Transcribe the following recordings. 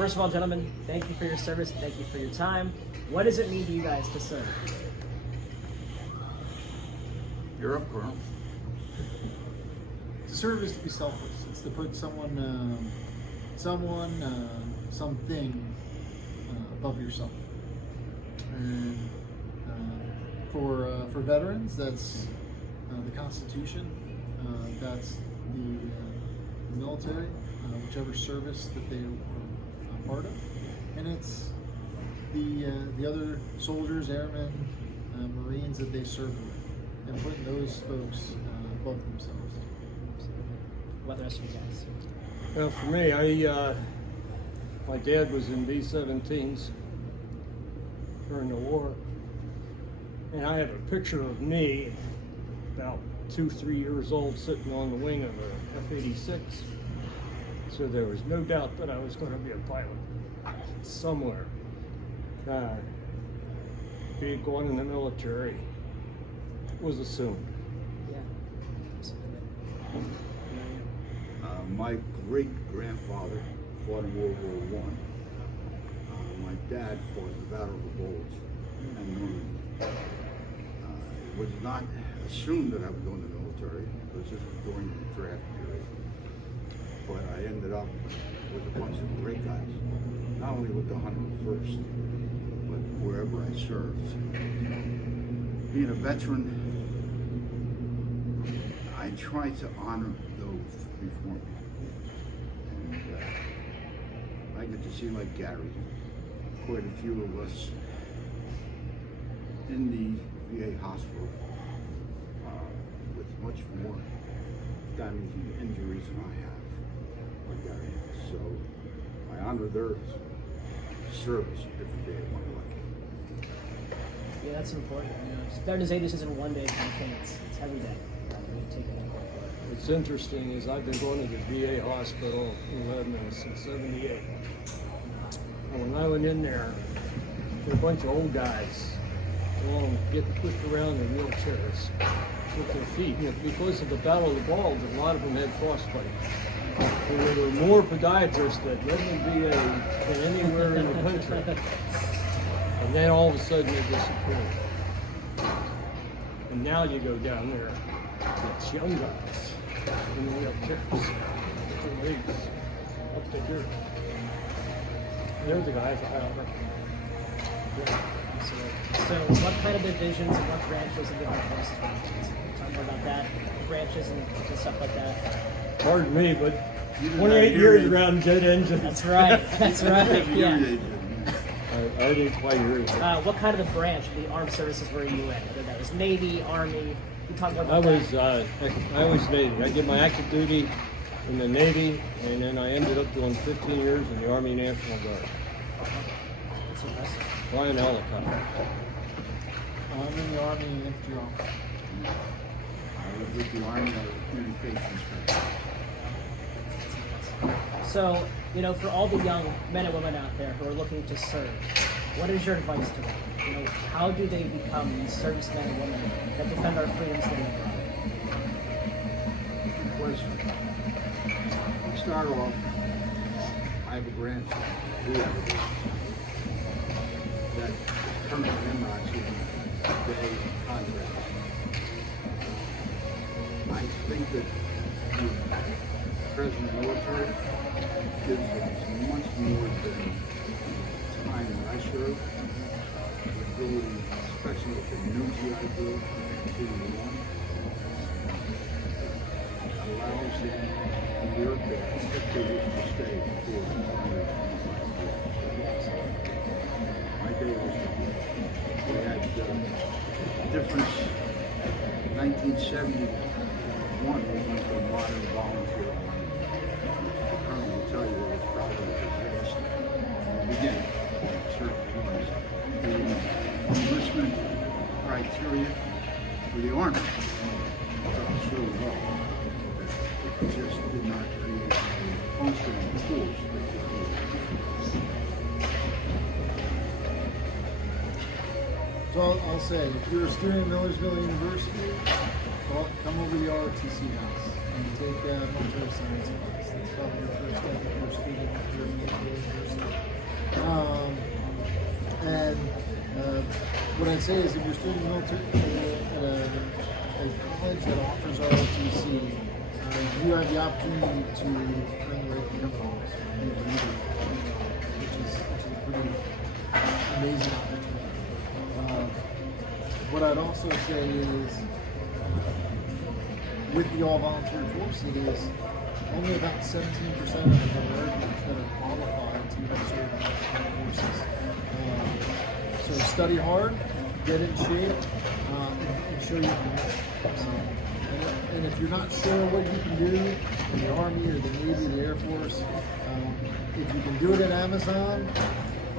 First of all, gentlemen, thank you for your service. Thank you for your time. What does it mean to you guys to serve? You're up, Colonel. To serve is to be selfless. It's to put something above yourself. And for veterans, that's the Constitution. That's the military, whichever service that they are a part of, and it's the other soldiers, airmen, Marines that they serve with, and putting those folks above themselves. What the rest of you guys? Well, for me, my dad was in B-17s during the war, and I have a picture of me about 2-3 years old sitting on the wing of a F-86. So there was no doubt that I was going to be a pilot somewhere. Being going in the military was assumed. Yeah. My great-grandfather fought in World War I. My dad fought in the Battle of the Bulge and Normandy. It was not assumed that I would go in the military because this was during the draft period. But I ended up with a bunch of great guys, not only with the 101st, but wherever I served. Being a veteran, I try to honor those before me. And I get to see, like Gary, quite a few of us in the VA hospital with much more damaging injuries than I have, like Gary has. So I honor their service every day of my life. Yeah, that's important. You know, Veterans Day just isn't one day campaign. It's every day. We take it in. What's interesting is I've been going to the VA hospital in Lebanon since '78. And when I went in there a bunch of old guys, all getting pushed around in wheelchairs with their feet. And because of the Battle of the Bulge, a lot of them had frostbite. And there were more podiatrists at Lebanon VA than anywhere in the country. And then all of a sudden they disappeared. And now you go down there, it's young guys in wheelchairs, with their legs up to here. They're the guys I honor. So what kind of divisions and what branches of the Armed Forces are you? Talk more about that, branches and stuff like that. Pardon me, but 28 years around jet engines. That's right. That's right. Yeah. I didn't quite hear you. What kind of the branch of the armed services were you in? Whether that was Navy, Army? You talk about I that. was Navy. I did my active duty in the Navy, and then I ended up doing 15 years in the Army National Guard. That's impressive. Flying helicopters. I'm in the Army infantry officer. I was with the Army, I was a communications specialist. So, you know, for all the young men and women out there who are looking to serve, what is your advice to them? You know, how do they become these servicemen and women that defend our freedoms day in? Good question. We start off, I have a grandson, we have a grandson, that is currently in Roxy day contracts. I think that the present military gives us much more than time that I served. The ability, especially with the new GI Bill, to continue on, allows them to work there if they wish to stay for 125 years. My day was different. We had difference 1971 when we went to a modern volunteer army. The colonel will tell you it was probably a disaster. In the beginning, it certainly was. The enlistment criteria for the Army was so low that it just did not create a functional force that could do it. So I'll say, if you're a student at Millersville University, come over to the ROTC house and take a military science class. That's probably your first step if you're a student at Millersville University. I'd say is if you're still in the military at a college that offers ROTC, you have the opportunity to earn the right to become an officer, be a leader, which is a pretty amazing opportunity. What I'd also say is, with the all-volunteer force, it is only about 17% of the Americans that are qualified to have served in the armed forces. So study hard, get in shape, and show your commitment. And if you're not sure what you can do in the Army or the Navy or the Air Force, if you can do it at Amazon,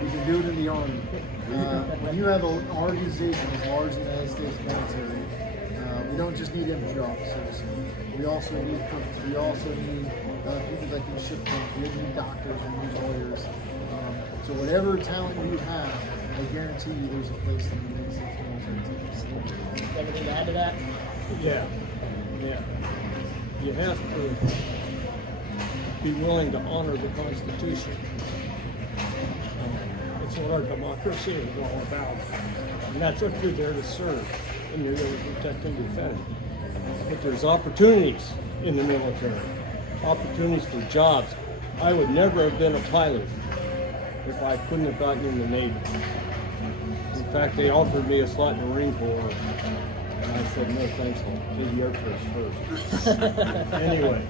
you can do it in the Army. When you have an organization as large as the United States military, we don't just need infantry officers. We also need cooks. We also need people that can ship things. We need doctors. We need lawyers. So whatever talent you have, I guarantee you there's a place in the United States military team. Anything to add to that? Yeah. You have to be willing to honor the Constitution. That's what our democracy is all about. And that's what you're there to serve, and you're there to protect and defend. But there's opportunities in the military, opportunities for jobs. I would never have been a pilot if I couldn't have gotten in the Navy. In fact, they offered me a slot in the Marine Corps, and I said, no thanks, I'll do the Air Force first. Anyway,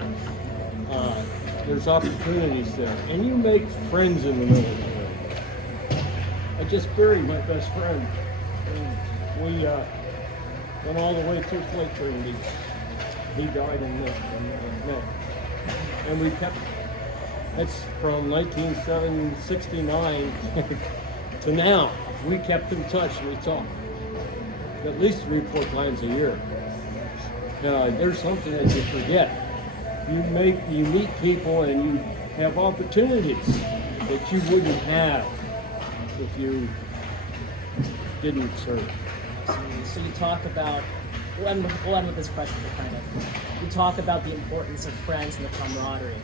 there's opportunities there, and you make friends in the military. I just buried my best friend, and we went all the way through flight training. He died in May. And we kept, that's from 1969 to now. We kept in touch, we talked at least 3-4 times a year. There's something that you forget. You meet people and you have opportunities that you wouldn't have if you didn't serve. So you talk about, we'll end with this question kind of. You talk about the importance of friends and the camaraderie.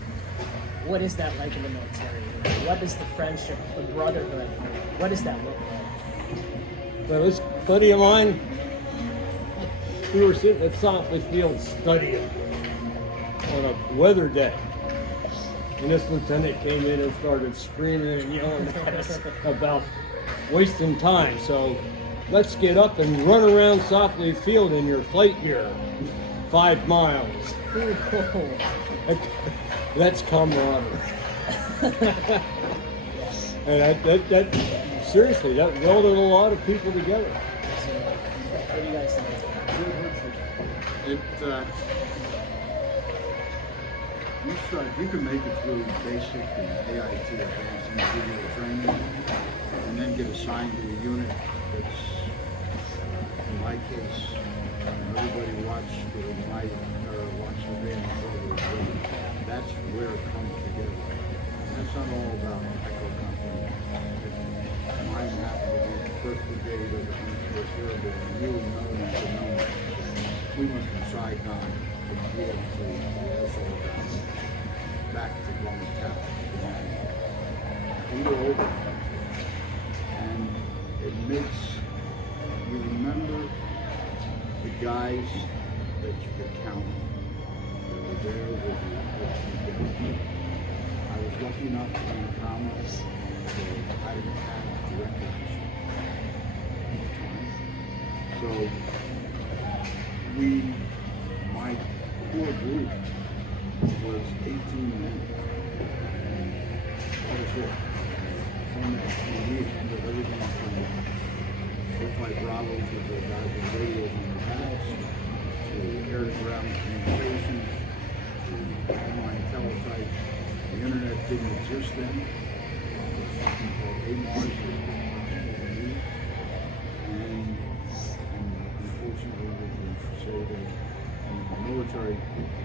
What is that like in the military? What is the friendship, the brotherhood? What does that look like? Well, this buddy of mine, we were sitting at Sopley Field studying on a weather day. And this lieutenant came in and started screaming and yelling at us about wasting time. So let's get up and run around Sopley Field in your flight gear, 5 miles. That's camaraderie. And that seriously, that welded a lot of people together. What do you guys think? If you can make it through basic and AIT advanced individual training, and then get assigned to a unit that's, in my case, everybody watched the band. That's where it comes together. That's not all about Echo Company. Mine happened to be the first brigade of the 101st Airborne, and you know that. We must have Saigon to be able to asshole down back to Roman Town. We were over the country. And it makes you remember the guys that you could count on, that were there with you every day. I was lucky enough to be in commerce, so I didn't have direct action at the time. So my core group was 18 men. And that was it. From that, we handled everything from 45 Bravos with the guys with radios on their backs, to air to ground communications, to online teletype. The internet didn't exist then. There was something called AMARS, and unfortunately we can say that the military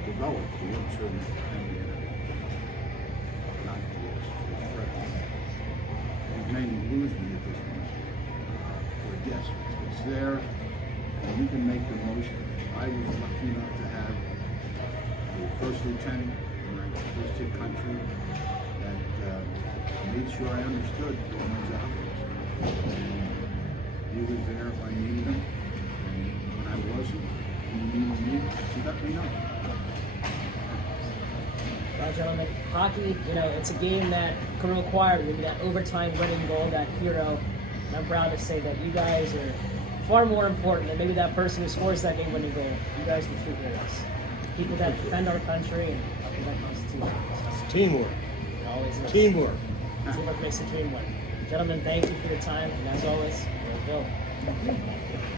developed the internet and the internet, not the express. His name will lose me at this point. But yes, it's there, and you can make the most of it. I was lucky enough to have a first lieutenant when I first hit country that made sure I understood what my job was. And He was there if I needed him. And when I wasn't, and he needed me, he let me know. Well, gentlemen, hockey, it's a game that can require maybe that overtime winning goal, that hero. And I'm proud to say that you guys are far more important than maybe that person who scores that game winning goal. You guys are the true heroes. People that defend our country and uphold that Constitution. It's teamwork. It always is. Teamwork. Teamwork makes the dream work. Gentlemen, thank you for your time, and as always, we're Bill.